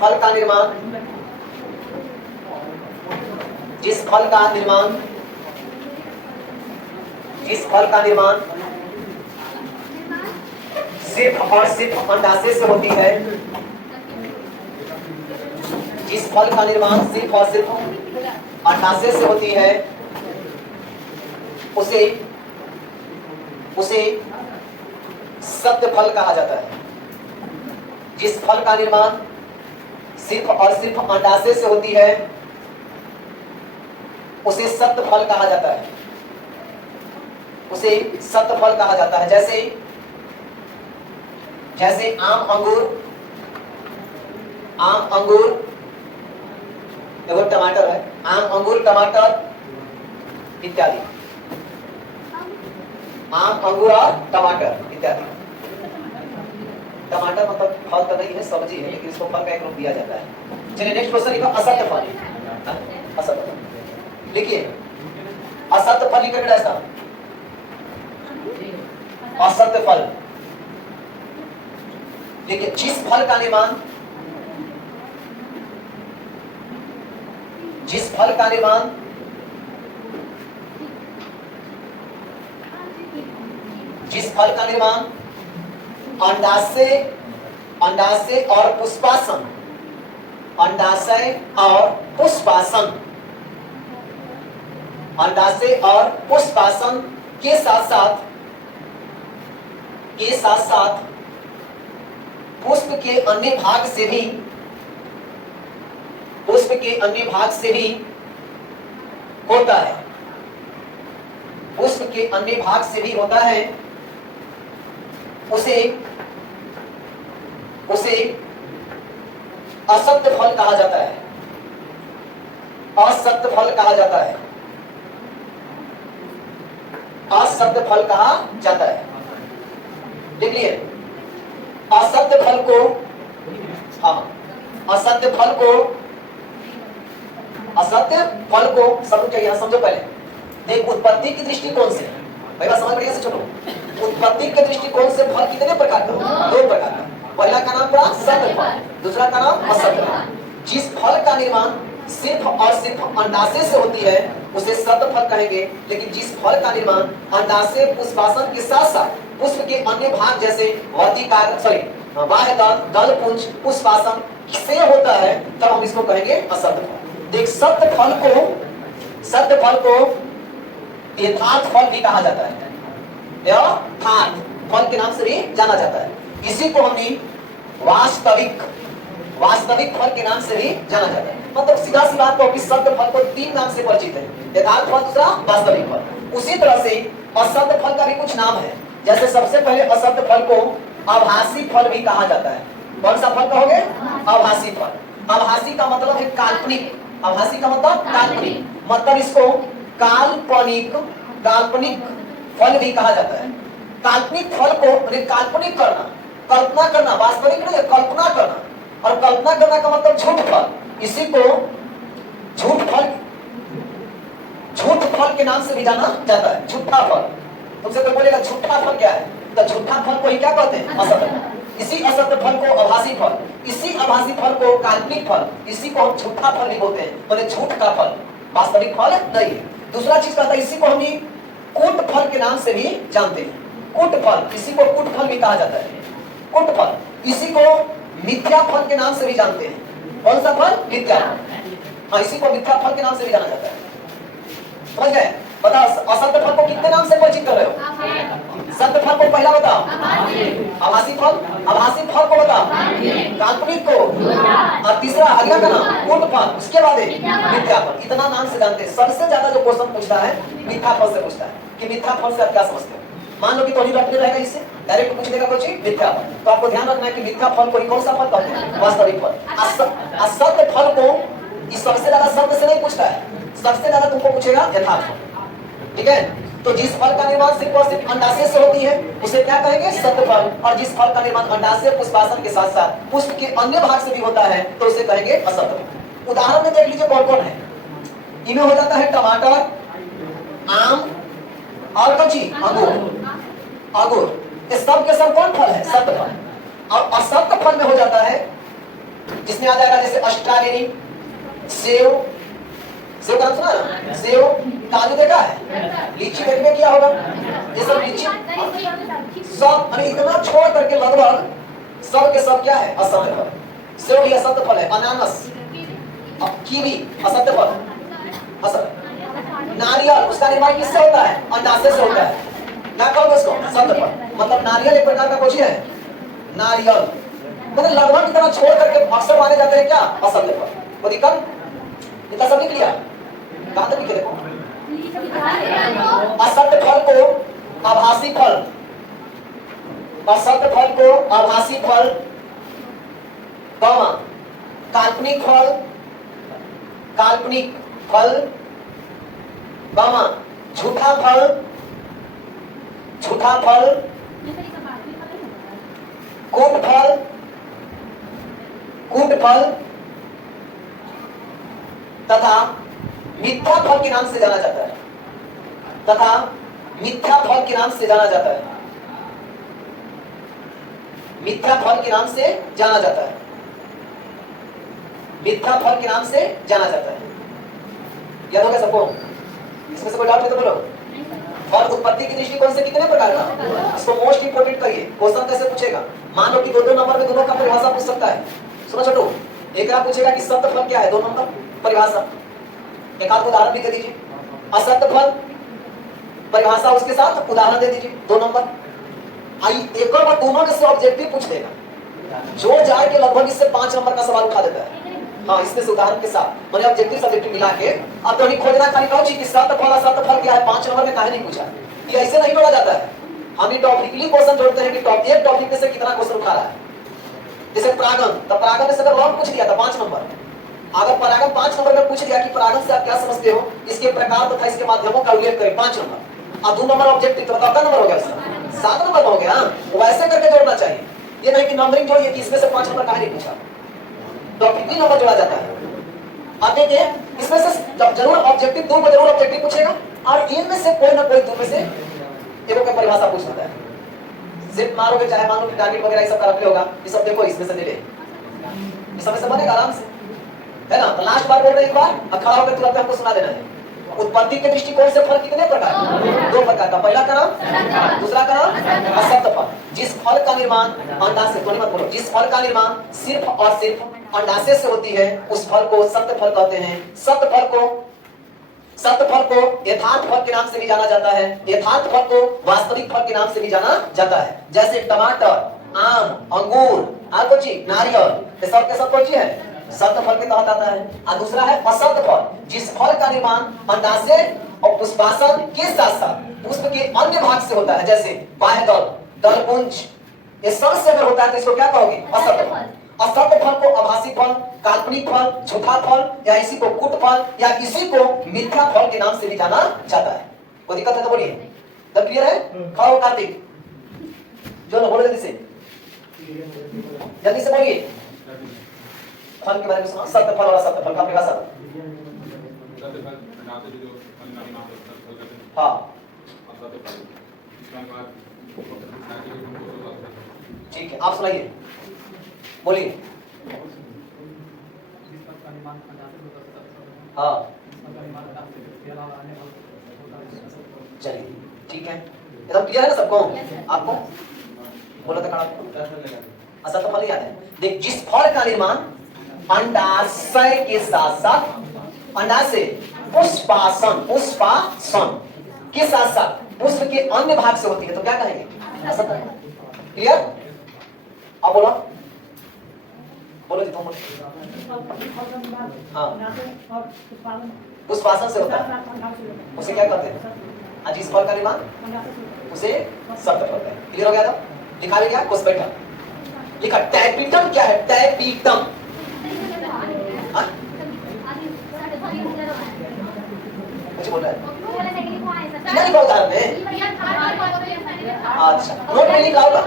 फल का निर्माण जिस फल का निर्माण सिर्फ और सिर्फ अंडाशय से होती है, जिस फल का निर्माण सिर्फ और सिर्फ अंडाशय से होती है, उसे सत्य फल कहा जाता है। जिस फल का निर्माण सिर्फ और सिर्फ अंडाशय से होती है, उसे सत्य फल कहा जाता है। उसे सत्य फल कहा जाता है। जैसे आम अंगूर एवं टमाटर है, आम अंगूर टमाटर इत्यादि, आम अंगूर और टमाटर इत्यादि। टमाटर मतलब फल तो नहीं है, सब्जी है, लेकिन इसको फल का एक रूप दिया जाता है। चलिए नेक्स्ट क्वेश्चन लिखो, असत्य फल। असत्य फल लिखिए, असत्य फल लिखकर ऐसा असत्य फल देखिए, जिस फल का निर्माण अंडाशय और पुष्पासन, अंडाशय और पुष्पासन के साथ साथ पुष्प के अन्य भाग से भी होता है। पुष्प के अन्य भाग से भी होता है, उसे असत्य फल कहा जाता है। असत्य फल कहा जाता है। असत्य फल कहा जाता है। देख लिए, असत्य फल को समझो, चाहिए समझो पहले। देख, उत्पत्ति की दृष्टिकोण से भाई बात समझ बढ़िया से छोड़ो। उत्पत्ति के दृष्टिकोण से फल कितने प्रकार का? 2 प्रकार का। पहला का नाम पड़ा सत्य फल, दूसरा का नाम असत्य फल। जिस फल का निर्माण सिर्फ और सिर्फ अंडाशय से होती है, उसे सत्य फल कहेंगे। लेकिन जिस फल का निर्माण अंडाशय पुष्पासन के साथ साथ पुष्प के अन्य भाग जैसे बाह्य दल पुंज पुष्पासन से होता है, तब हम इसको कहेंगे असत्य फल। देख, सत्य फल को यथार्थ फल भी कहा जाता है, यथार्थ फल के नाम से भी जाना जाता है। इसी को हमने वास्तविक फल के नाम से भी जाना जाता है। मतलब सीधा सी बात को, सत्य फल को 3 नाम से परिचित है, यथार्थ फल, दूसरा वास्तविक फल। उसी तरह से असत्य फल का भी कुछ नाम है। जैसे सबसे पहले असत्य फल को आभासी फल भी कहा जाता है। कौन सा फल कहोगे? आभासी फल। आभासी का मतलब है काल्पनिक। आभासी का मतलब काल्पनिक, मतलब इसको काल्पनिक फल भी कहा जाता है। काल्पनिक फल को काल्पनिक करना, कल्पना करना, वास्तविक नहीं, कल्पना करना। और कल्पना करना का मतलब झूठ फल। इसी को झूठ फल के नाम से भी जाना जाता है। झूठा फल। तुमसे कोई बोलेगा झूठा फल क्या है, तो झूठा फल को ही क्या कहते हैं? असत्य फल। इसी असत्य फल को आभासी फल, इसी आभासी फल को काल्पनिक फल, इसी को हम झूठा फल भी बोलते हैं। मतलब झूठ का फल, वास्तविक फल नहीं है। दूसरा चीज कहता है, इसी को हम कूट फल के नाम से भी जानते हैं। कूट फल, इसी को कूट फल भी कहा जाता है। कूट फल, इसी को मिथ्या फल के नाम से भी जानते हैं। कौन सा फल? मिथ्या फल। हाँ, इसी को मिथ्या फल के नाम से भी जाना जाता है। समझ गए? बताओ, असत्य फल को कितने नाम से परिचित कर रहे हो? सत्य फल को पहला बताओ, आभासी फल को बताओ, काल्पनिक को, और तीसरा अगला का नाम कूट फल, उसके बाद मिथ्या फल। इतना नाम से जानते हैं। सबसे ज्यादा जो क्वेश्चन पूछता है मिथ्या फल से पूछता है कि मिथ्या फल से आप क्या समझते हो। मान लो कि तो रहेगा, इससे डायरेक्ट पूछ देगा कोई चीज मिथ्या फल, तो आपको ध्यान रखना है कि मिथ्या फल को कौन सा फल कहते हैं? वास्तविक फल। असत्य फल को इस सबसे ज्यादा शब्द से नहीं पूछता है, सबसे ज्यादा तुमको पूछेगा यथार्थ फल। ठीक है? तो जिस फल का निर्माण सिर्फ और सिर्फ अंडाशय से होती है, उसे क्या कहेंगे? सत्य फल। और जिस फल का निर्माण अंडाशय पुष्पासन के साथ साथ पुष्प के अन्य भाग से भी होता है, तो उसे कहेंगे असत्य फल। उदाहरण में देख लीजिए कौन कौन है। इनमें हो जाता है टमाटर, आम और कच्ची अंगूर। ये सब के सब कौन फल है? सत्य फल। और असत्य फल में हो जाता है जिसमें आ जाएगा जैसे स्ट्रॉबेरी, सेव, सेव का सुना ना, सेव, काजू देखा है, लीची में किया होगा, ये सब लीची सब अरे इतना छोड़ करके लगभग सब के सब क्या है असत्य फल। सेव भी असत्य फल है, अनानास, कीवी असत्य फल, असत्य। नारियल उसका निर्माण किससे होता है? अंडाशय से होता है। क्या कहोगे उसको? असत्य फल। मतलब नारियल एक प्रकार का कुछ है, नारियल मतलब लगभग इतना छोड़ करके अक्सर माने जाते हैं क्या? असत्य फल। वो दिक्कत इतना सब लिख लिया, कहां तक लिखे देखो। असत्य फल को आभासी फल, असत्य फल को आभासी फल, काल्पनिक फल, काल्पनिक फल, झूठा फल, झूठा फल, कूट फल, कूट फल तथा मिथ्या फल के नाम से जाना जाता है, तथा मिथ्या फल के नाम से जाना जाता है, मिथ्या फल के नाम से जाना जाता है, मिथ्या फल के नाम से जाना जाता है। याद हो गया सबको? इसमें से कोई डाउट है तो बोलो। फल उत्पत्ति की दृष्टिकोण से कितने प्रकार का? इसको मोस्ट इंपोर्टेंट कहिए। क्वेश्चन कैसे पूछेगा? मान लो कि दो नंबर में दोनों का परिभाषा पूछ सकता है। सुनो छोटू, एक बार पूछेगा कि सत्य फल क्या है, 2 नंबर परिभाषा, एक आध उदाहरण भी दे दीजिए। असत्य फल परिभाषा उसके साथ उदाहरण दे दीजिए, 2 नंबर। आई एक और दोनों में से ऑब्जेक्टिव पूछ देगा, जो जाए के लगभग इससे 5 नंबर का सवाल उठा देता है। हाँ, इसमें से उदाहरण के साथ मैंने ऑब्जेक्टिव सब्जेक्टिव मिला के अब तो नहीं खोजना खाली कहो कि सत्य फल असत्य फल क्या है, 5 नंबर में काहे नहीं पूछा। ये ऐसे नहीं जोड़ा जाता है, हम ये टॉपिकली क्वेश्चन जोड़ते हैं कि एक टॉपिक में से कितना क्वेश्चन उठा रहा है। जैसे परागण, तो परागण में से अगर लॉन्ग पूछ दिया था 5 नंबर, अगर परागण 5 नंबर में पूछ दिया कि परागण से आप क्या समझते हो, इसके प्रकार तथा इसके माध्यमों का उल्लेख करें, 5 नंबर। अब 2 नंबर ऑब्जेक्टिव, तो कितना नंबर हो गया इसका? 7 नंबर हो गया। वैसे करके जोड़ना चाहिए, ये नहीं कि नंबरिंग जोड़िए कि इसमें से 5 नंबर काहे नहीं पूछा, टॉपिक भी नंबर जोड़ा जाता है। अब देखिए इसमें से जरूर ऑब्जेक्टिव 2 को जरूर ऑब्जेक्टिव पूछेगा, और इनमें से कोई ना कोई 2 में से एक का परिभाषा पूछ सकता है। सिर्फ मारोगे, चाहे मान लो कि टारगेट वगैरह ये सब रखे होगा, ये सब देखो इसमें से ले ले, इस समय से बनेगा आराम से, है ना। तो लास्ट बार बोल रहे एक बार, अब खड़ा होकर तुरंत हमको सुना देना है। उत्पत्ति के दृष्टिकोण से फल कितने प्रकार? 2 प्रकार का। पहला का नाम, दूसरा का नाम असत्य फल। जिस फल का निर्माण अंडाशय, तो मत बोलो, जिस फल का निर्माण सिर्फ और सिर्फ अंडाशय से होती है उस फल को सत्य फल कहते हैं। सत्य फल को यथार्थ फल के नाम से भी जाना जाता है, यथार्थ फल को वास्तविक फल के नाम से भी जाना जाता है। जैसे टमाटर, आम, अंगूर, नारियल, ये सब के सब कौन सी है? सत्य फल के तहत आता है। और दूसरा है असत्य फल, जिस फल का निर्माण अंडाशय और पुष्पासन के साथ साथ पुष्प के अन्य भाग से होता है, जैसे बाह्य दल, दलपुंज, ये सब से अगर होता है तो इसको क्या कहोगे? असत्य फल। असत्य फल को आभासी फल, काल्पनिक फल, झूठा फल, या इसी को कूट फल, या इसी को मिथ्या फल के नाम से भी जाना जाता है। कोई दिक्कत है तो बोलिए। तब क्लियर है? खड़ा हो कार्तिक, जो ना बोलो जल्दी से, जल्दी से बोलिए। फल के बारे में सुना, सत्य फल और असत्य फल का परिभाषा। हाँ ठीक है, आप सुनाइए, बोलिए। हाँ चलिए ठीक है, एकदम क्लियर है ना सबको? आपको बोला था असत्य फल याद है? देख, जिस फल का निर्माण अंडाशय के साथ साथ अंडाशय पुष्पासन के साथ साथ पुष्प के अन्य भाग से होती है तो क्या कहेंगे? असत्य। क्लियर? अब बोलो, बोलो जी, तुम बोलो। हाँ, पुष्पासन से होता है, उसे क्या कहते हैं? जिस फल का निर्माण उसे सत्य फल कहते हैं। क्लियर हो गया था? लिखा भी क्या? कुछ बैठा लिखा। टैपिटम क्या है? टैपिटम कुछ बोल रहा है? नहीं बोल रहा है। अच्छा, नोट में लिखा होगा।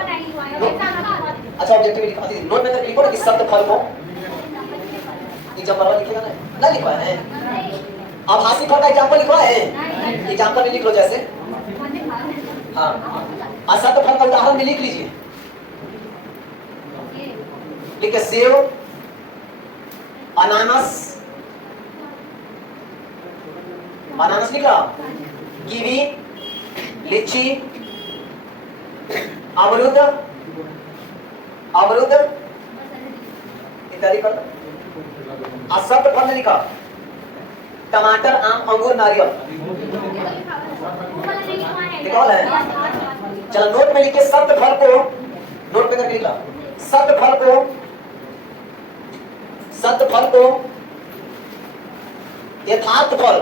अच्छा, ऑब्जेक्टिव लिखा दीजिए। नोट में लिखो ना कि सत्य फल को एग्जांपल वाला लिखेगा ना लिखवा है। आभासी फल का एग्जांपल लिखवा है, एग्जांपल में लिख लो। जैसे हाँ, असत्य फल का उदाहरण में लिख लीजिए। लिखे सेव, अनानास, अनानास निकला, कीवी, लीची, अमरूद, अमरूद इत्यादि पर असत फल लिखा, टमाटर, आम, अंगूर, नारियल लिखा है। चलो नोट में लिखे सप्त फल को, नोट पे करके लिखा सप्त फल को, सप्त फल को यथार्थ फल,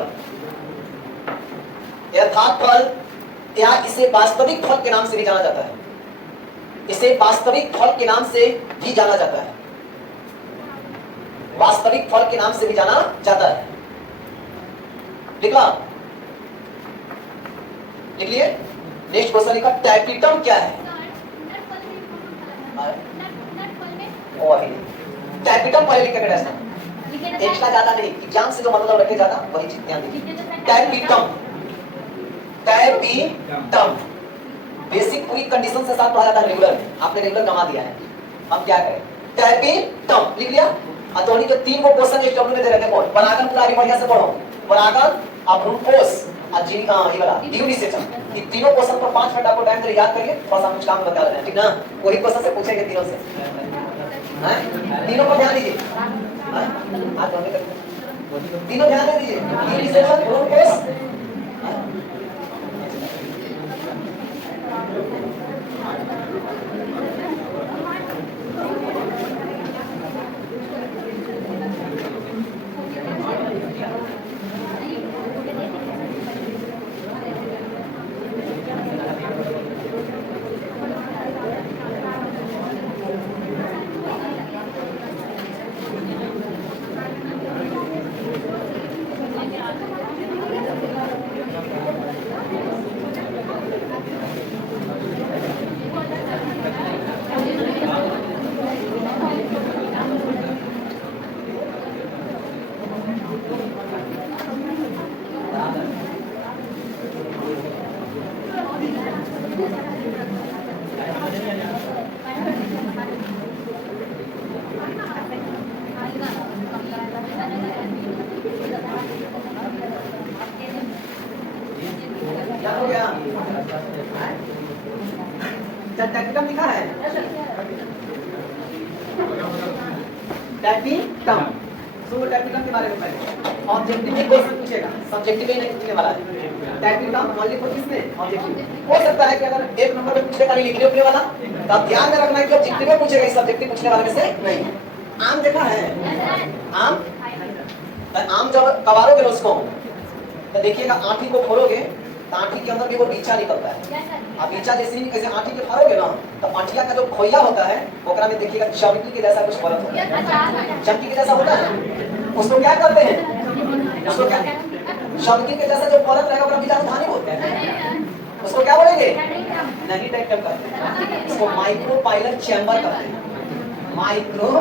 यथार्थ फल या इसे वास्तविक फल के नाम से भी जाना जाता है, इसे वास्तविक फल के नाम से भी जाना जाता है, वास्तविक फल के नाम से भी जाना जाता है। लिखा, लिख लिए। नेक्स्ट क्वेश्चन लिखा, टैपिटम क्या है? टैपिटम पहले लिख कर एक्स्ट्रा ज्यादा नहीं, एग्जाम से जो मतलब रखे ज्यादा वही चीज ध्यान दीजिए। टैपिटम, टैपिटम बेसिक पूरी कंडीशन के साथ पढ़ा जाता है रेगुलर, आपने रेगुलर कमा दिया है, हम क्या करें? टैपिटम लिख लिया। अतोनी के 3 को क्वेश्चन एसडब्ल्यू में दे रहे थे, परागन पूरा बढ़िया से पढ़ो, परागन, अभ्रूकोष और ये वाला ड्यूरिसेशन, ये तीनों क्वेश्चन पर 5 मिनट आपको टाइम दे, याद करिए, थोड़ा सा कुछ काम बता रहे हैं, ठीक ना? वही क्वेश्चन से पूछेंगे तीनों से, हैं? तीनों पर ध्यान दीजिए, हाथ जोड़ के तीनों ध्यान दे दीजिए, ड्यूरिसेशन, अभ्रूकोष, टैपिटम लिखा है, टैपिटम, सो टैपिटम के बारे में पहले ऑब्जेक्टिव में क्वेश्चन पूछेगा, सब्जेक्टिव में नहीं पूछने वाला है। टैपिटम ओनली फॉर किसमें? ऑब्जेक्टिव। हो सकता है कि अगर एक नंबर पे पूछेगा नहीं लिखने उपने वाला, तब ध्यान में रखना है कि ऑब्जेक्टिव में पूछेगा, इस सब्जेक्टिव पूछने वाले में से नहीं। आम देखा है? आम, आम जब कबारोगे ना उसको, तो देखिएगा आंठी को खोलोगे तो आंठी के अंदर भी वो बीचा निकलता है। अब बीचा जैसे ही कैसे आंठी के फाड़ोगे ना, तो आंठिया का जो खोइया होता है ओकरा में देखिएगा चमकी के जैसा कुछ परत होता है, चमकी के जैसा होता है, उसको क्या करते हैं? उसको क्या, चमकी के जैसा जो परत रहेगा ओकरा बीजा धानी बोलते हैं, उसको क्या बोलेंगे? नहीं टैक्टम करते हैं, उसको माइक्रोपाइलर चैम्बर कहते हैं, माइक्रो